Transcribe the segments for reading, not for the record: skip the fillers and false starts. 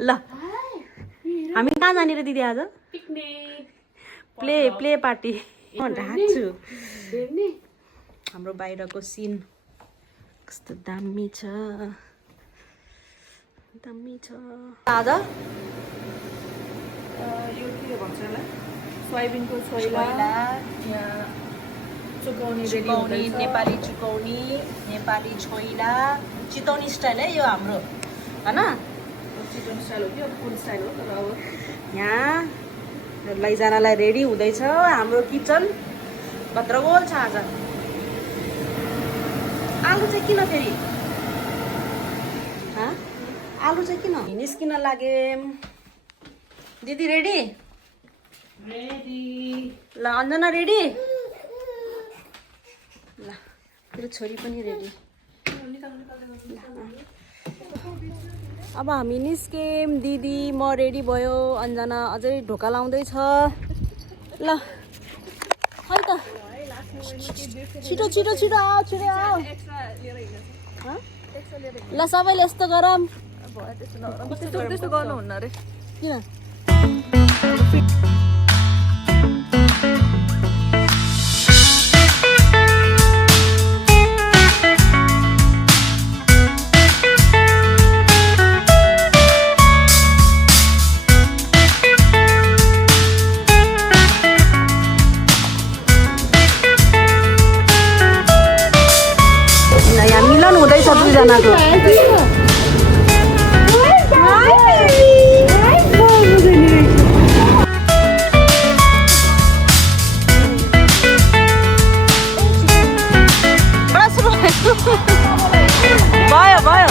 ल हामी कहाँ जाने र दिदी आज प्ले पार्टी ढाक्छु हाम्रो बाहिरको सिन कस्तो दामी छ आज यो के भन्छ होला सोयाबिनको छोइला चुकौनी नेपाली चुकौनी नेपाली छोइला चितौनी स्टाइल है यो हाम्रो हैन चिकन स्टाइल हो कि फुल स्टाइल हो तर अब यहाँ लैजानलाई रेडी हुँदैछ हाम्रो किचन भद्रगोल छ आज आलु चाहिँ किन फेरि आलु चाहिँ किन निस्किन लागे दिदी रेडी ल अन्जना रेडी ल मेरो छोरी पनि रेडी अब हामी निस्क्यौँ दिदी म रेडी भयो अन्जना अझै ढोका लाउँदैछ ल खै त छिटो छिटो छिटो आऊ छिटो आऊ ल सबैले यस्तो गरौँ त्यस्तो गर्नुहुन्न रे किन दुईजनाको भयो भयो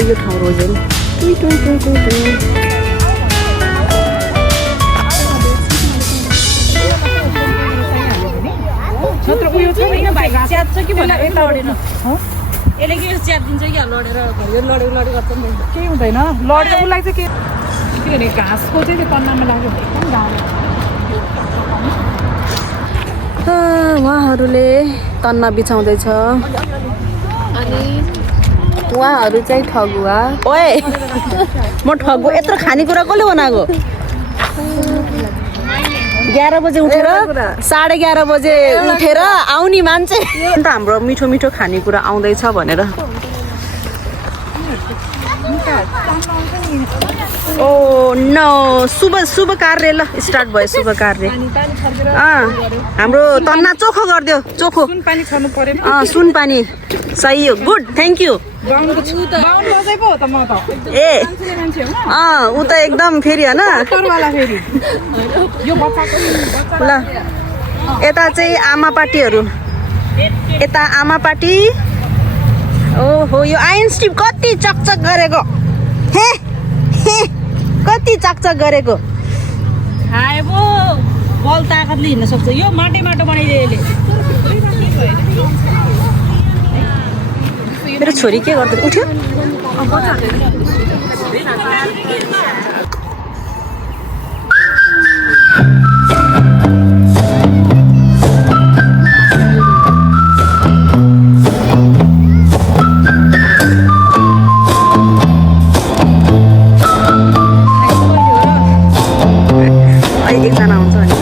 यो ठाउँ रोजेन उयो छ नि भाइ च्याप्छ कि भनेर यता लडेर यसले के च्याप दिन्छ कि लडेर लडेको गर्छ नि केही हुँदैन लडेर उसलाई चाहिँ के भने घाँसको चाहिँ त्यो कन्नामा लाग्यो भने एकदम गाउँ उहाँहरूले तन्ना बिछाउँदैछ अनि उहाँहरू चाहिँ ठगुवा ओए म ठगु यत्रो खानेकुरा कसले बनाएको 11 बजे उठेर 11:30 बजे उठेर आउने मान्छे अन्त हाम्रो मिठो मिठो खानेकुरा आउँदैछ भनेर ओ नो शुभ कार्य ल स्टार्ट भयो शुभ कार्य हाम्रो तन्ना चोखो गरिदियो चोखो सुन पानी सही हो गुड थ्याङ्क यू ए ऊ त एकदम फेरि होइन ल यता चाहिँ आमा पार्टीहरू यता आमा पार्टी ओहो यो आयन स्ट्रिप कति चकचक गरेको हे कति चकचक गरेको खाएको बल ताकतले हिँड्न सक्छ यो माटो बनाइदियो मेरो छोरी के गर्दै उठ्यो एकजना हुन्छ नि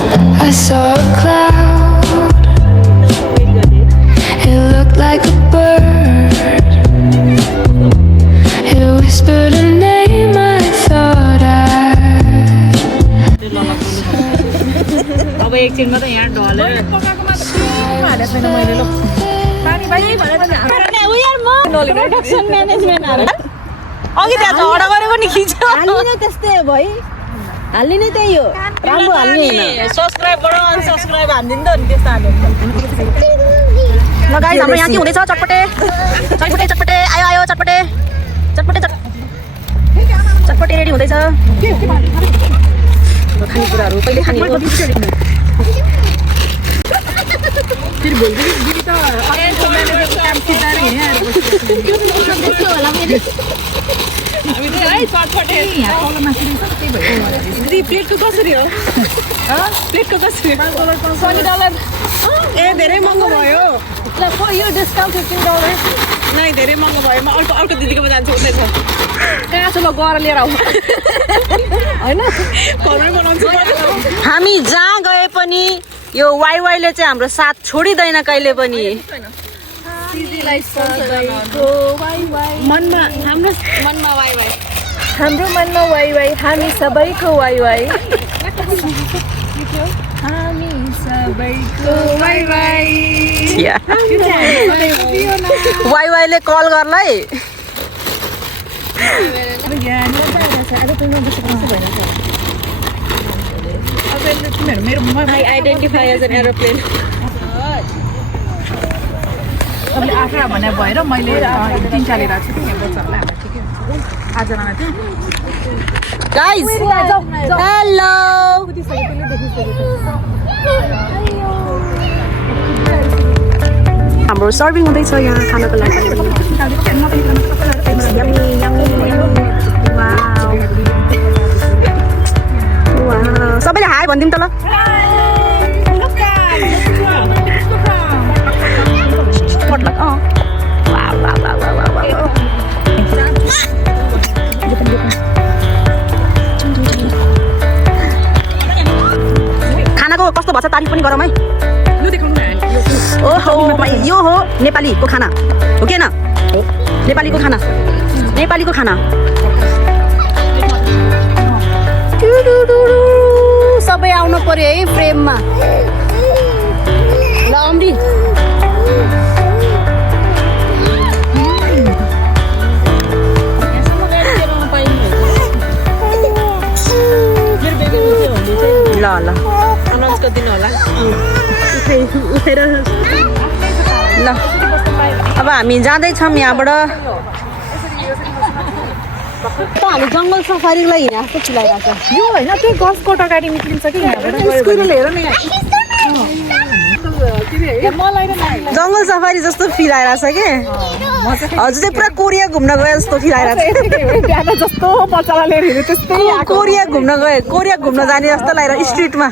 अब एकछिनमा त यहाँ ढलेर अघि त्यहाँ झगडा गरेको नि खिच्यो त्यस्तै हो भाइ हाल्ने नै त्यही हो राम्रो हाल्ने होइन सब्सक्राइब गर अनसब्सक्राइब हानिदिनु त नि त्यस्तो हाल्यो ल गाइस हाम्रो यहाँ के हुँदैछ चटपटे चटपटे चटपटे आयो आयो चटपटे चटपटे चटपटे रेडी हुँदैछ खानेकुराहरू कहिले खाने हो दिदी प्लेटको कसरी हो प्लेटको कसरी $20 ए धेरै महँगो भयो ल यो डिस्काउन्ट $15 नै धेरै महँगो भयो म अर्को दिदीकोमा जान्छु उतै छ कहाँ छ ल गएर लिएर आऊ हैन घरमै बनाउँछु हामी जहाँ गए पनि यो वाइवाइले चाहिँ हाम्रो साथ छोडिदैन कहिले पनि मनमा हाम्रो मनमा वाइवाई हामी सबैको वाइवाई हामी सबैको वाइवाई वाइवाईले कल गर्लाई I identify as an aeroplane. मैले आफै भने भएर मैले 3 चालेर छु कि बच्चाहरुलाई हामी ठिकै हुन्छ आज जान चाहिँ Guys, hello. हाम्रो सर्भिङ हुँदैछ यहाँ खानको लागि यम्मी यम्मी वाउ वाउ सबैले हाय भन्दिम त ल खानाको कस्तो भन्छ तारिफ पनि गरौँ है ओहो यो हो नेपालीको खाना हो कि न नेपालीको खाना सबै आउनु पर्यो है फ्रेममा ल अम्री ल ल अनाउन्स गरिदिनु होला उठेर ल अब हामी जाँदैछौँ यहाँबाट हामी जङ्गल सफारीको लागि हिँडे जस्तो फिलाइरहेको छ यो होइन त्यो गफकोट अगाडि निक्लिन्छ कि यहाँबाट जङ्गल सफारी जस्तो फिल आइरहेछ कि हजुर चाहिँ पुरा कोरिया घुम्न गए जस्तो फिल आइरहेको जस्तो बच्चालाई लिएर हिँड्यो त्यस्तै कोरिया घुम्न जाने जस्तो लागेर स्ट्रिटमा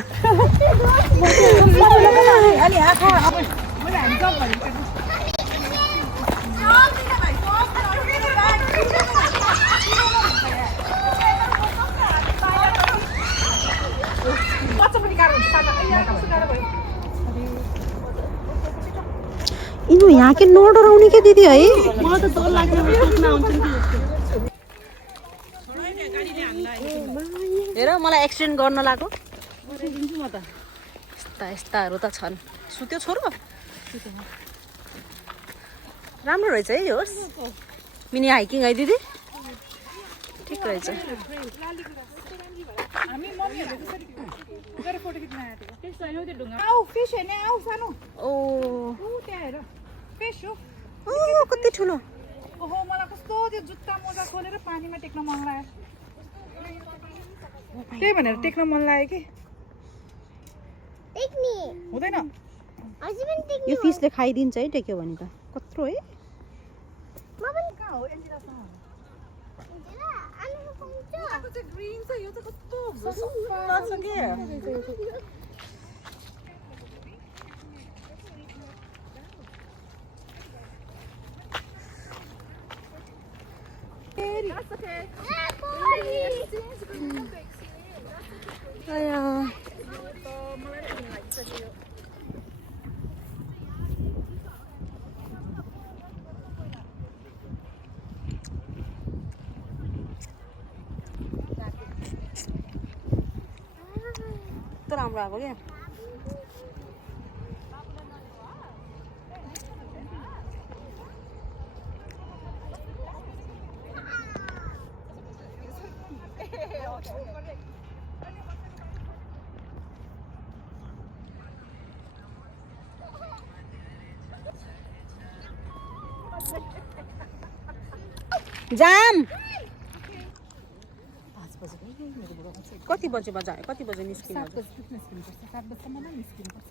इनु यहाँ के नडराउने के दिदी है मलाई त डर लाग्यो हेर मलाई एक्सिडेन्ट गर्न लाग्यो यस्ताहरू त छन् सुत्यो छोरो राम्रो रहेछ है होस् मिनी हाइकिङ है दिदी ठिक रहेछ हामी मम्मीहरुले त्यसरी गरे फोटो खिच्न आएको थियो त्यस छैन त्यो ढुङ्गा आउ फिश हेर्ने आउ सानो ओ त्यहाँ हेर फिश हो ओ कति ठुलो ओहो मलाई कस्तो त्यो जुत्ता मोजा खोलेर पानीमा टेक्न मन लाग्यो त्यही भनेर टेक्न मन लाग्यो कि टेक्नी हुँदैन अझै टेक्नी यो फिशले खाइदिन्छ है टेक्यो भने त कत्रो है म पनि कहाँ हो एन्जिरासँग एन्जिरा आलु पाउँछ त्यो चाहिँ ग्रीन छ यो चाहिँ कस्तो सफा छ के त राम्रो आएको क्या जाम कति बजे बजार कति बजे निस्किनु 7 बजी निस्किनुपर्छ 7 बजीसम्म निस्किनुपर्छ